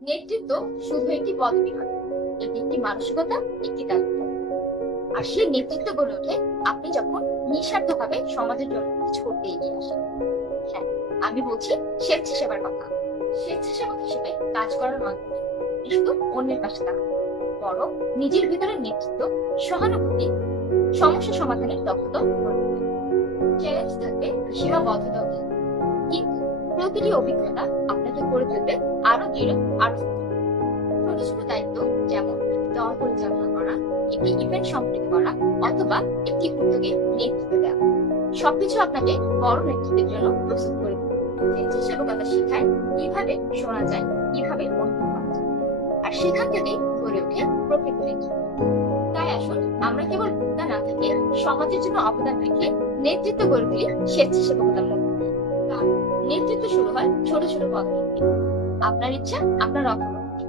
নেতৃত্ব শুধু একটি পদবি নয়, এটি একটি মানসিকতা, একটি দায়িত্ব। আর সেই নেতৃত্ব গড়ে ওঠে আপনি যখন নিঃস্বার্থভাবে সমাজের জন্য কিছু করতে এগিয়ে আসেন। হ্যাঁ, আমি বলছি স্বেচ্ছাসেবার কথা। স্বেচ্ছাসেবক হিসেবে কাজ করার মাধ্যমে আপনি শুধু অন্যের পাশে দাঁড়ান, বরং নিজের ভিতরের নেতৃত্ব, সহানুভূতি, সমস্যা সমাধানের দক্ষতা গড়ে তোলেন। চ্যালেঞ্জ থাকবে, সীমাবদ্ধতাও থাকবে, কিন্তু প্রতিটি অভিজ্ঞতা আপনাকে করে তুলবে আরো দৃঢ়, আরো সফল। ছোট ছোট দায়িত্ব, যেমন দল পরিচালনা করা, একটি ইভেন্ট সম্পন্ন করা, অথবা একটি উদ্যোগে নেতৃত্ব দেওয়া, সবকিছু আপনাকে বড় নেতৃত্বের জন্য প্রস্তুত করে দেবে। স্বেচ্ছাসেবকতা শেখায় কিভাবে শোনা যায়, কিভাবে অনুভব করা যায়, আর সেখান থেকে গড়ে ওঠে প্রকৃত নেতৃত্ব। তাই আসুন আমরা কেবল ভোক্তা না থেকে সমাজের জন্য অবদান রেখে নেতৃত্ব গড়ে তুলি স্বেচ্ছাসেবকতার মধ্যে দিয়ে। কারণ নেতৃত্ব শুরু হয় ছোট ছোট পদক্ষেপ থেকে। আপনার ইচ্ছা, আপনার অগ্রগতি।